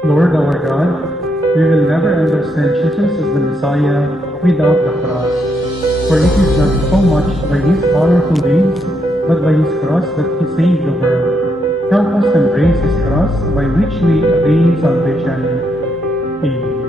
Lord our God, we will never understand Jesus as the Messiah without the cross. For it is not so much by His powerful deeds, but by His cross that He saved the world. Help us embrace His cross by which we attain salvation. Amen.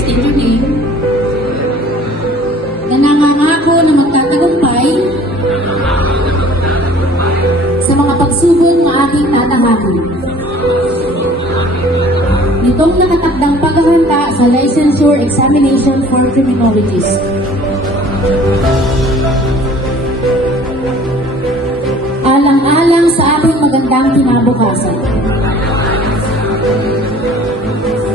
State your name, na nangangako na magtatagumpay sa mga pagsubok na aking tatahakin. Nitong nakatakdang paghahanda sa licensure examination for criminologists. Alang-alang sa aking magandang kinabukasan.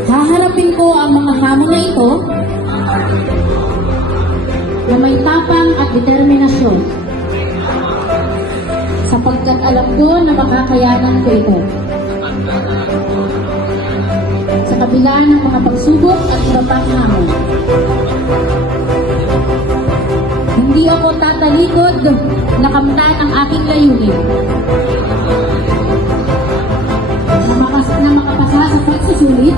Haharapin ko ang mga hamon na ito na may tapang at determinasyon sapagkat alam ko na makakayanan ko ito. Sa kabila ng mga pagsubok at hirapang hamon. Hindi ako tatalikod na kamtan ang aking layunin. Na makapasa sa pagsusulit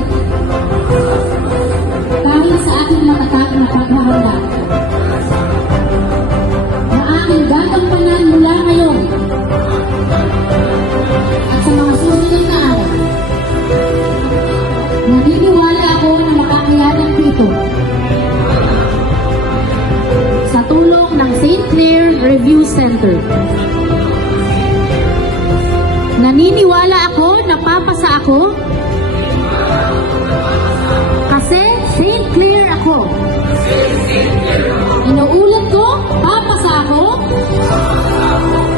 dahil sa aking matatag na paghahanda na aking gagampanan mula ngayon at sa mga susunod na araw. Naniniwala ako na makakayanan ko ito sa tulong ng St. Clair Review Center. Naniniwala ako na papasa ako kasi St. Clair ako. Inuulit ko, papasa ako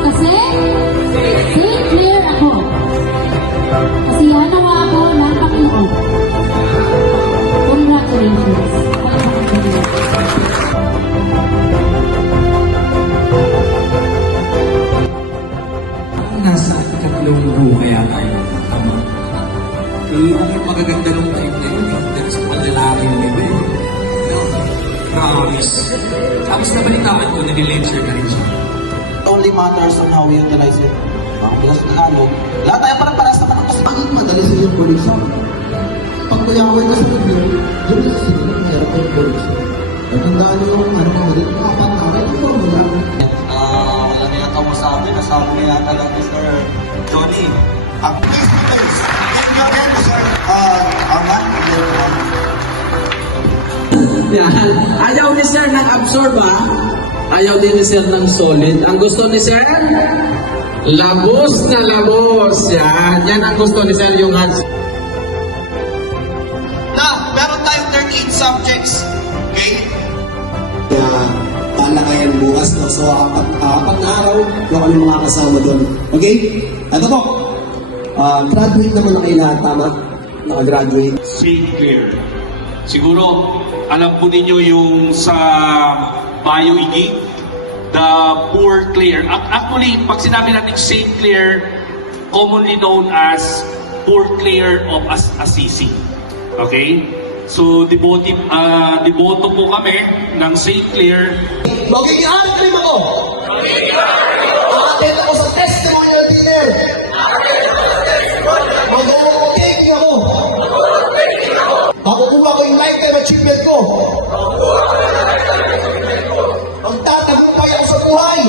kasi St. Clair ako. Kasi hanawa ako ng Panginoon. Congratulations. Nasa ikatlong buhay tayo. Tama. Eh, ano yung magaganda ng time na yun? Dahil sa mga lalaki yung iba yun. Promise. Tapos nabalitaan ko, nag-lecture ka rin siya. Only matters on how we utilize it. Mga bilas na Tagalog. Lahat tayo para sa mga kasi pangit madali sa yung pollution. Pag kuyawan ka sa review, yun yung sige na mayroon yung pollution. Natandaan nyo yung ano mo din, mga pataray, ang formula. Wala na yata mo sa amin, nasabi na yata lang ni Sir Johnny. Ang face-to-face, in your head, Sir, Aman, Yan. Ayaw ni Sir ng absorb, ha? Ayaw din ni Sir ng solid. Ang gusto ni Sir, labos na labos. Yan. Yan ang gusto ni Sir, yung hands. Now, meron tayong 38 subjects. Okay? Palakayan bukas, no? So, apat na araw, yung kami mga kasama doon. Okay? Ito po. Graduate naman na kayo lahat, tama? Nakagraduate. St. Clair. Siguro, alam po ninyo yung sa BioID, the Poor Clair. Actually, pag sinabi natin St. Clair, commonly known as Poor Clair of Assisi. Okay? So, deboto po kami ng St. Clair. Magiging active ako! Aattend ako sa testimonial dinner! Mag-overtaking ako! Makukuha ko yung lifetime achievement ko! Magtatagumpay ako sa buhay!